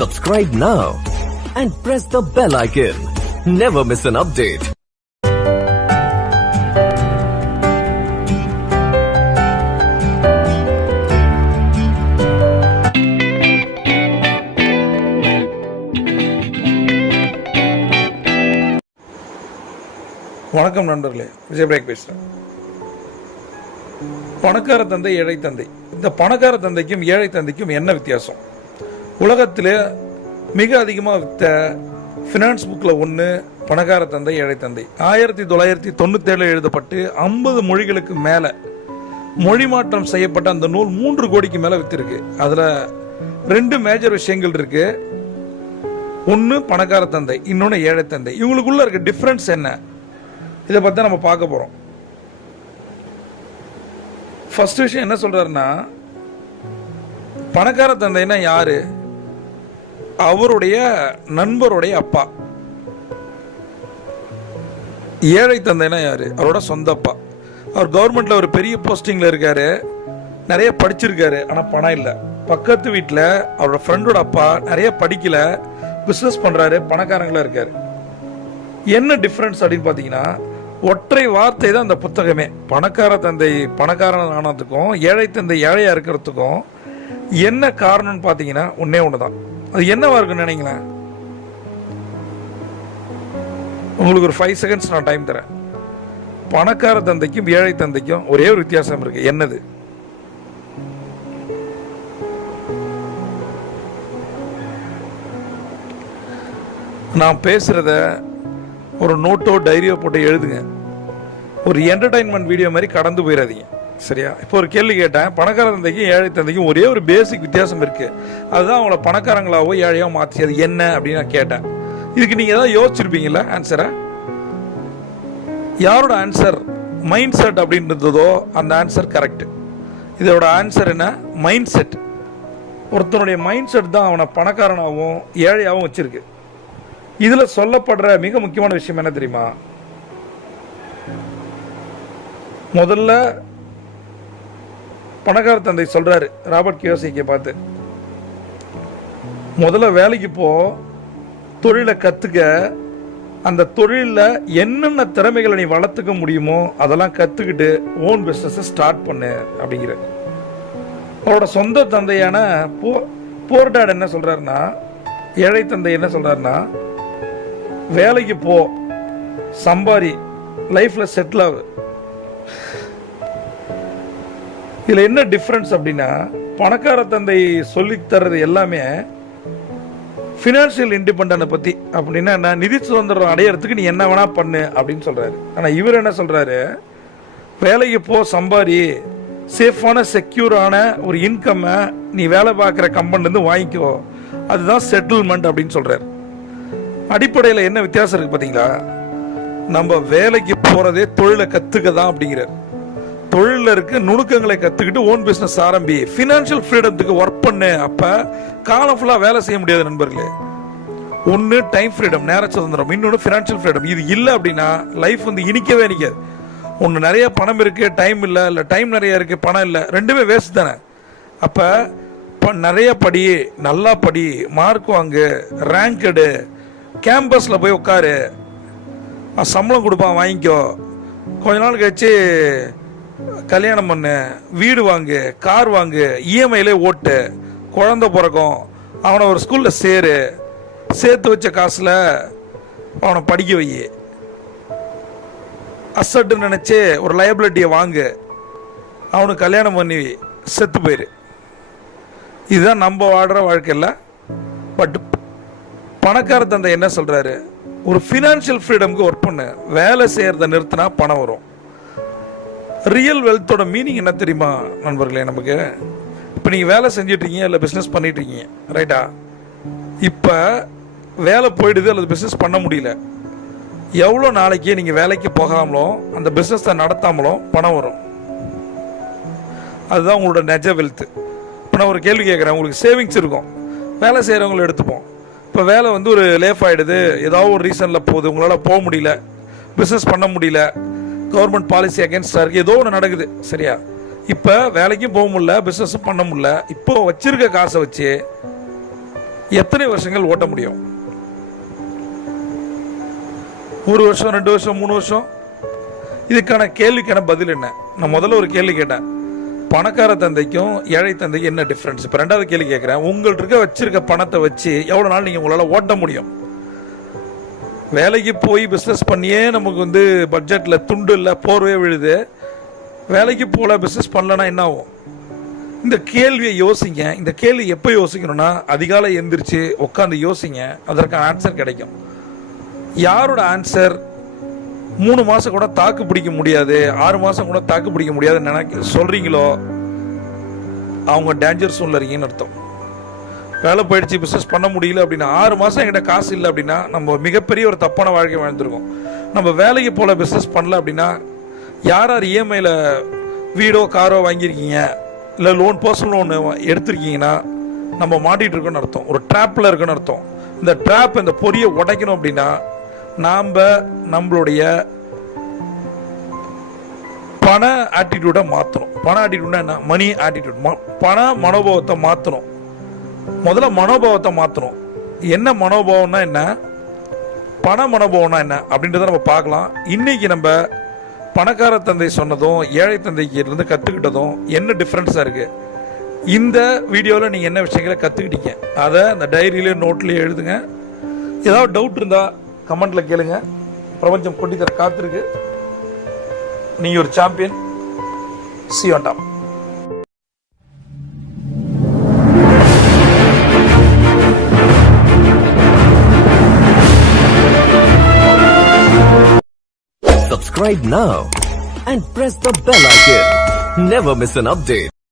Subscribe now and press the bell icon. Never miss an update. வணக்கம் நண்பர்களே, Vijay break பேசுகிறேன். பணக்கார தந்தை, ஏழை தந்தை. இந்த பணக்கார தந்தைக்கும் ஏழை தந்தைக்கும் என்ன வித்தியாசம்? உலகத்தில் மிக அதிகமாக விற்ற ஃபினான்ஸ் புக்கில் ஒன்று பணக்கார தந்தை, ஏழை தந்தை. 1997 எழுதப்பட்டு 50 மொழிகளுக்கு மேலே மொழி மாற்றம் செய்யப்பட்ட அந்த நூல் 3 கோடிக்கு மேலே விற்றுருக்கு. அதில் 2 மேஜர் விஷயங்கள் இருக்கு. ஒன்று பணக்கார தந்தை, இன்னொன்று ஏழை தந்தை. இவங்களுக்குள்ள இருக்க டிஃப்ரென்ஸ் என்ன? இதை பற்றி நம்ம பார்க்க போகிறோம். ஃபர்ஸ்ட் விஷயம் என்ன சொல்றாருன்னா, பணக்கார தந்தைன்னா யாரு? அவருடைய நண்பருடைய அப்பா. ஏழை தந்தைனா யாரு? அவரோட சொந்த அப்பா. அவர் கவர்மெண்ட்ல ஒரு பெரிய போஸ்டிங்ல இருக்காரு, நிறைய படிச்சிருக்காரு, ஆனா பணம் இல்லை. பக்கத்து வீட்டில் அவரோட ஃப்ரெண்டோட அப்பா நிறைய படிக்கல, பிஸ்னஸ் பண்றாரு, பணக்காரங்களா இருக்காரு. என்ன டிஃபரன்ஸ் அப்படின்னு பார்த்தீங்கன்னா, ஒற்றை வார்த்தை தான் அந்த புத்தகமே. பணக்கார தந்தை பணக்காரன் ஆனதுக்கும் ஏழை தந்தை ஏழையா இருக்கிறதுக்கும் என்ன காரணம்னு பார்த்தீங்கன்னா ஒன்னே ஒன்று தான். அது என்னவா இருக்குன்னு நினைங்களேன். உங்களுக்கு ஒரு 5 செகண்ட்ஸ் நான் டைம் தரேன். பணக்கார தந்தைக்கும் ஏழை தந்தைக்கும் ஒரே ஒரு வித்தியாசம் இருக்கு. என்னது? நான் பேசுறத ஒரு நோட்டோ டைரியோ போட்டு எழுதுங்க. ஒரு என்டர்டைன்மெண்ட் வீடியோ மாதிரி கடந்து போயிடாதீங்க, சரியா? இப்போ ஒரு கேள்வி கேட்டேன். பணக்கார தந்தைக்கும் ஏழை தந்தைக்கும் ஒரே ஒரு பேசிக் வித்தியாசம் இருக்கு. அதுதான் அவங்கள பணக்காரங்களாவோ ஏழையோ மாற்றி. அது என்ன அப்படின்னு நான் கேட்டேன். இதுக்கு நீங்க ஏதாவது யோசிச்சிருப்பீங்களா ஆன்சரை? யாரோட ஆன்சர் மைண்ட் செட் அப்படின்றதோ அந்த ஆன்சர் கரெக்ட். இதோட ஆன்சர் என்ன? Mind set. ஒருத்தனுடைய மைண்ட் செட் தான் அவனை பணக்காரனாகவும் ஏழையாகவும் வச்சிருக்கு. இதுல சொல்லப்படுற மிக முக்கியமான விஷயம் என்ன தெரியுமா? முதல்ல பணக்கார தந்தை சொல்றாரு ராபர்ட் கியோசாகியை பார்த்து, முதல்ல வேலைக்கு போ, தொழிலை கத்துக்க, அந்த தொழில என்னென்ன திறமைகளை நீ வளர்த்துக்க முடியுமோ அதெல்லாம் கத்துக்கிட்டு ஓன் பிசினஸ் ஸ்டார்ட் பண்ணு அப்படிங்கிற. அவரோட சொந்த தந்தையான போர் டாட் என்ன சொல்றாருன்னா, ஏழை தந்தை என்ன சொல்றாருன்னா, வேலைக்கு போ, சம்பாரி, லைஃப்ல செட்டில் ஆகு. இதுல என்ன டிஃபரன்ஸ் அப்படின்னா, பணக்கார தந்தை சொல்லி தர்றது எல்லாமே ஃபினான்ஷியல் இண்டிபெண்டன்ஸ் பத்தி. அப்படின்னா என்ன? நிதி சுதந்திரம் அடையறதுக்கு நீ என்ன வேணா பண்ணு அப்படின்னு சொல்றாரு. ஆனா இவர் என்ன சொல்றாரு? வேலைக்கு போ, சம்பாரி, சேஃபான செக்யூரான ஒரு இன்கம் நீ வேலை பார்க்குற கம்பெனிலேருந்து வாங்கிக்கோ, அதுதான் செட்டில்மெண்ட் அப்படின்னு சொல்றாரு. அடிப்படையில் என்ன வித்தியாசம் இருக்கு பார்த்தீங்களா? நம்ம வேலைக்கு போறதே தொழிலை கத்துக்க தான் அப்படிங்கிறார். தொழில இருக்கு நுணுக்கங்களை கத்துக்கிட்டு ஓன் பிசினஸ் ஆரம்பி, ஃபினான்ஷியல் ஃப்ரீடத்துக்கு ஒர்க் பண்ணு. அப்ப காலம் ஃபுல்லா வேலை செய்ய முடியாது நண்பர்களே. ஒன்னு டைம் ஃப்ரீடம், நேர சுதந்திரம், இன்னொன்று ஃபினான்ஷியல் ஃப்ரீடம். இது இல்லை அப்படின்னா லைஃப் இனிக்கவே நிற்காது. ஒன்று நிறைய பணம் இருக்கு, டைம் இல்லை, இல்லை டைம் நிறைய இருக்கு, பணம் இல்லை, ரெண்டுமே வேஸ்ட் தானே. அப்ப நிறைய படி, நல்லா படி, மார்க் வாங்கு, ரேங்க் எடு, கேம்பஸ்ல போய் உட்காரு, சம்பளம் கொடுப்பான் வாங்கிக்கோ, கொஞ்ச நாள் கழிச்சு கல்யாணம் பண்ணு, வீடு வாங்கு, கார் வாங்கு, இஎம்ஐல ஓட்டு, குழந்தை பிறக்கும், அவனை ஒரு ஸ்கூல்ல சேர்த்து வச்ச காசுல அவனை படிக்க வை, அசட்டு நினைச்சு ஒரு லைபிலிட்டியை வாங்கு, அவனுக்கு கல்யாணம் பண்ணி செத்து போயிரு. இதுதான் நம்ம வாழ்ற வாழ்க்கையில். பட் பணக்கார தந்தை என்ன சொல்றாரு? ஒரு ஃபினான்ஷியல் ஃப்ரீடம்க்கு ஒர்க் பண்ணு, வேலை செய்யறத நிறுத்தினா பணம் வரும். ரியல் வெல்த்தோட மீனிங் என்ன தெரியுமா நண்பர்களே? நமக்கு இப்போ நீங்கள் வேலை செஞ்சுட்டு இருக்கீங்க, இல்லை பிஸ்னஸ் பண்ணிட்டு இருக்கீங்க, ரைட்டா? இப்போ வேலை போயிடுது அல்லது பிஸ்னஸ் பண்ண முடியல. எவ்வளோ நாளைக்கு நீங்கள் வேலைக்கு போகாமலோ அந்த பிஸ்னஸை நடத்தாமலோ பணம் வரும். அதுதான் உங்களோட நெஜ வெல்த். இப்போ நான் ஒரு கேள்வி கேட்குறேன். உங்களுக்கு சேவிங்ஸ் இருக்கும், வேலை செய்கிறவங்களை எடுத்துப்போம். இப்போ வேலை ஒரு லேஃப் ஆகிடுது, ஏதாவது ஒரு ரீசனில் போகுது, உங்களால் போக முடியல, பிஸ்னஸ் பண்ண முடியல, கவர்மெண்ட் பாலிசி அகேன்ஸ்டாக இருக்குது, ஏதோ ஒன்று நடக்குது, சரியா? இப்போ வேலைக்கும் போக முடியல, பிஸ்னஸும் பண்ண முடியல. இப்போ வச்சிருக்க காசை வச்சு எத்தனை வருஷங்கள் ஓட்ட முடியும்? 1 வருஷம், 2 வருஷம், 3 வருஷம்? இதுக்கான கேள்விக்கான பதில் என்ன? நான் முதல்ல ஒரு கேள்வி கேட்டேன், பணக்கார தந்தைக்கும் ஏழை தந்தைக்கும் என்ன டிஃப்ரென்ஸ்? இப்போ 2வது கேள்வி கேட்குறேன், உங்கள்கிட்ட வச்சிருக்க பணத்தை வச்சு எவ்வளோ நாள் நீங்கள் உங்களால் ஓட்ட முடியும்? வேலைக்கு போய் பிஸ்னஸ் பண்ணியே நமக்கு வந்து பட்ஜெட்டில் துண்டு இல்லை, போர்வே விழுது. வேலைக்கு போகல, பிஸ்னஸ் பண்ணலன்னா என்ன ஆகும்? இந்த கேள்வியை யோசிங்க. இந்த கேள்வி எப்போ யோசிக்கணும்னா, அதிகாலை எந்திரிச்சு உட்காந்து யோசிங்க, அதற்கான ஆன்சர் கிடைக்கும். யாரோட ஆன்சர் 3 மாதம் கூட தாக்கு பிடிக்க முடியாது, 6 மாதம் கூட தாக்கு பிடிக்க முடியாதுன்னு சொல்கிறீங்களோ, அவங்க டேஞ்சர் சோனில் இருக்கீங்கன்னு அர்த்தம். வேலை போயிடுச்சு, பிஸ்னஸ் பண்ண முடியல அப்படின்னா, 6 மாதம் என்கிட்ட காசு இல்லை அப்படின்னா நம்ம மிகப்பெரிய ஒரு தப்பான வாழ்க்கை வாழ்ந்துருக்கோம். நம்ம வேலைக்கு போல பிஸ்னஸ் பண்ணல அப்படின்னா, யார் யார் இஎம்ஐயில் வீடோ காரோ வாங்கியிருக்கீங்க, இல்லை லோன், பர்சனல் லோன் எடுத்திருக்கீங்கன்னா நம்ம மாட்டிகிட்டு இருக்கோன்னு அர்த்தம், ஒரு ட்ராப்பில் இருக்குன்னு அர்த்தம். இந்த ட்ராப், இந்த பொறியை உடைக்கணும் அப்படின்னா நாம் நம்மளுடைய பண ஆட்டிடியூடை மாற்றணும். பண ஆட்டிடியூட்னா என்ன? மணி ஆட்டிடியூட், பண மனோபாவத்தை மாற்றணும். முதல்ல மனோபாவத்தை மாற்றணும். என்ன மனோபாவம்னா என்ன, பண மனோபாவம்னா என்ன அப்படின்றத நம்ம பார்க்கலாம். இன்னைக்கு நம்ம பணக்கார தந்தை சொன்னதும் ஏழை தந்தைக்கு இருந்து கற்றுக்கிட்டதும் என்ன டிஃப்ரென்ஸாக இருக்குது, இந்த வீடியோவில் நீங்கள் என்ன விஷயங்களை கற்றுக்கிட்டீங்க அதை அந்த டைரியிலே நோட்லேயே எழுதுங்க. ஏதாவது டவுட் இருந்தால் கமெண்ட்டில் கேளுங்க. பிரபஞ்சம் கொட்டித்தர காத்திருக்கு. நீங்கள் ஒரு champion. See you on top. Subscribe now and press the bell icon. Never miss an update.